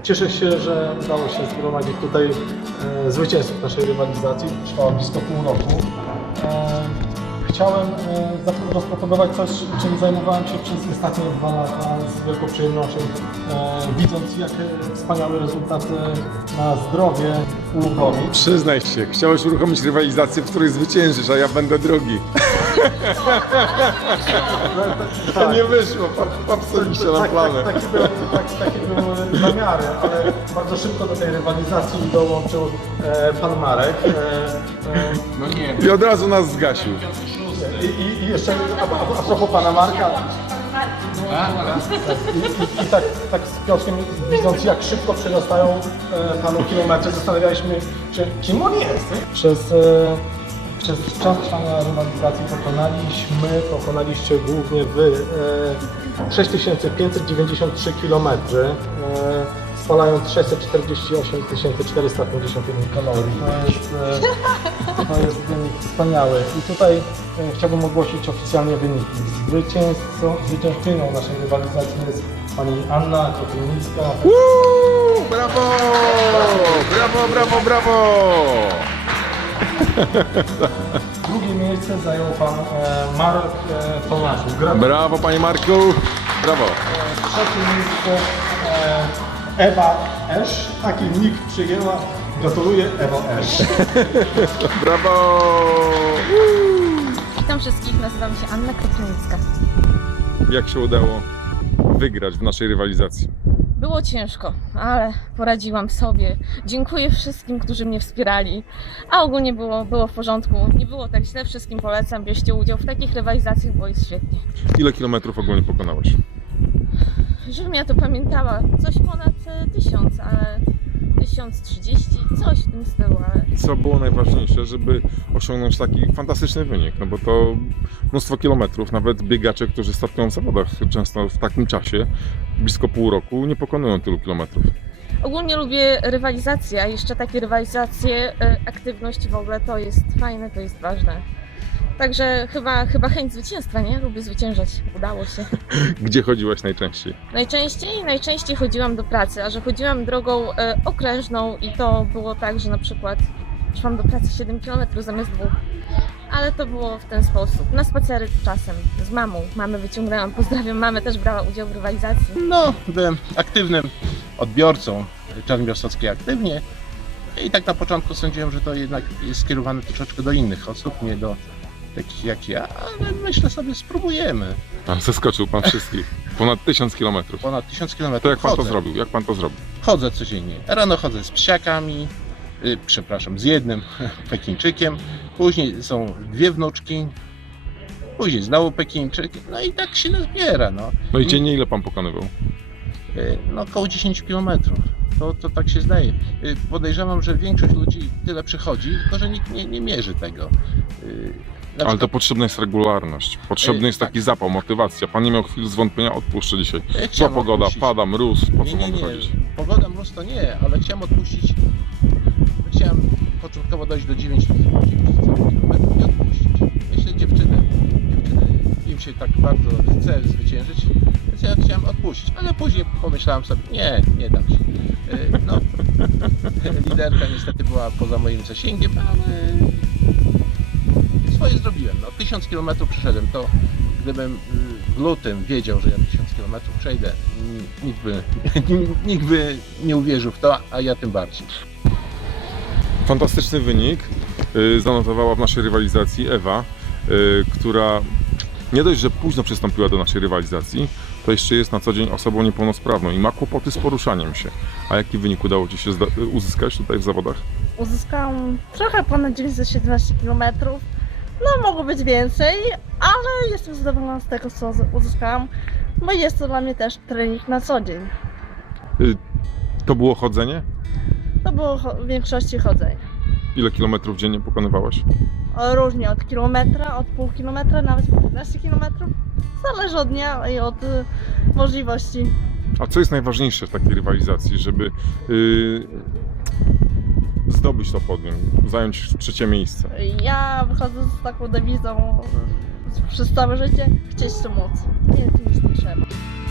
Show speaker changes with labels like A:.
A: Cieszę się, że udało się zgromadzić tutaj zwycięzców naszej rywalizacji. Trwała blisko pół roku. Chciałem rozpropagować coś, czym zajmowałem się przez ostatnie 2 lata z wielką przyjemnością, widząc jakie wspaniałe rezultaty na zdrowie u Łukowi.
B: Przyznaj się, chciałeś uruchomić rywalizację, w której zwyciężysz, a ja będę drugi. To nie wyszło, popsuliście nam plany.
A: Takie były zamiary, ale bardzo szybko do tej rywalizacji dołączył pan Marek.
C: No nie,
B: I od razu nas zgasił.
A: I jeszcze a propos pana Marka. I tak z Piotrkiem, widząc jak szybko przerastają panu kilometry, zastanawialiśmy się, kim on jest. Przez czas trwania rywalizacji pokonaliście głównie wy 6593 km, spalając 648 451 kalorii. To jest wynik wspaniały. I tutaj chciałbym ogłosić oficjalnie wyniki. Zwyciężczynią naszej rywalizacji jest pani Anna Kropielnicka.
B: Brawo! Brawo, brawo, brawo!
A: Drugie miejsce zajął pan Marek Tomaszuk.
B: Brawo, panie Marku! Brawo!
A: Trzecie miejsce Ewa Esz. Taki nick przyjęła. Gratuluję, Ewo Esz.
B: Brawo!
D: Witam wszystkich, nazywam się Anna Kropielnicka.
B: Jak się udało wygrać w naszej rywalizacji?
D: Było ciężko, ale poradziłam sobie. Dziękuję wszystkim, którzy mnie wspierali. A ogólnie było w porządku. Nie było tak źle, wszystkim polecam. Bierzcie udział w takich rywalizacjach, bo jest świetnie.
B: Ile kilometrów ogólnie pokonałeś?
D: Żebym ja to pamiętała, coś ponad 1000, ale 1030, coś w tym stylu, ale
B: Co było najważniejsze, żeby osiągnąć taki fantastyczny wynik? No bo to mnóstwo kilometrów, nawet biegacze, którzy startują w zawodach często w takim czasie, blisko pół roku, nie pokonują tylu kilometrów.
D: ogólnie lubię rywalizację, a jeszcze takie rywalizacje, aktywność w ogóle to jest fajne, to jest ważne. Także chyba chęć zwycięstwa, nie? Lubię zwyciężać. Udało się.
B: Gdzie chodziłaś najczęściej?
D: Najczęściej chodziłam do pracy, a że chodziłam drogą okrężną i to było tak, że na przykład szłam do pracy 7 km zamiast 2. Ale to było w ten sposób. Na spacery czasem z mamą. Mamę wyciągnęłam, pozdrawiam mamę, też brała udział w rywalizacji.
C: no, byłem aktywnym odbiorcą Czarnobiałostockiej Aktywnie i tak na początku sądziłem, że to jednak jest skierowane troszeczkę do innych osób, nie do takich jak ja, ale myślę sobie, spróbujemy.
B: Tam zaskoczył pan wszystkich. Ponad 1000 kilometrów.
C: Ponad 1000 km
B: To jak pan to
C: chodzę.
B: zrobił? Jak pan to zrobił?
C: Chodzę codziennie. Rano chodzę z psiakami, z jednym Pekińczykiem, później są 2 wnuczki, później znowu Pekińczyk, no i tak się nazbiera, no.
B: No i dziennie ile pan pokonywał?
C: No około 10 km. To tak się zdaje. Podejrzewam, że większość ludzi tyle przychodzi, tylko że nikt nie mierzy tego. Na
B: Ale to
C: przykład,
B: potrzebna jest regularność. Potrzebny jest taki zapał, motywacja. Pan nie miał chwil zwątpienia, odpuszczę dzisiaj. Zła
C: chciałem
B: pogoda,
C: odpuścić.
B: pada, mróz, po co
C: nie,
B: mam wychodzić?
C: pogoda, mróz to nie, ale chciałem odpuścić. Chciałem początkowo dojść do 9 km i odpuścić. Myślę, dziewczyny im się tak bardzo chce zwyciężyć, więc ja chciałem odpuścić, ale później pomyślałem sobie, nie dam się. No, liderka niestety była poza moim zasięgiem, ale swoje zrobiłem. No, 1000 km przeszedłem, to gdybym w lutym wiedział, że ja 1000 km przejdę, nikt by nie uwierzył w to, a ja tym bardziej.
B: Fantastyczny wynik zanotowała w naszej rywalizacji Ewa, która nie dość, że późno przystąpiła do naszej rywalizacji, to jeszcze jest na co dzień osobą niepełnosprawną i ma kłopoty z poruszaniem się. A jaki wynik udało ci się uzyskać tutaj w zawodach?
E: Uzyskałam trochę ponad 917 km. No mogło być więcej, ale jestem zadowolona z tego, co uzyskałam, bo jest to dla mnie też trening na co dzień.
B: To było chodzenie?
E: To było w większości chodzenie.
B: Ile kilometrów dziennie pokonywałaś?
E: Różnie od kilometra, od pół kilometra, nawet 15 km. Zależy od dnia i od możliwości.
B: A co jest najważniejsze w takiej rywalizacji, żeby zdobyć to podium, zająć 3. miejsce?
E: Ja wychodzę z taką dewizą przez całe życie, chcieć to móc. Więcej niż nie trzeba.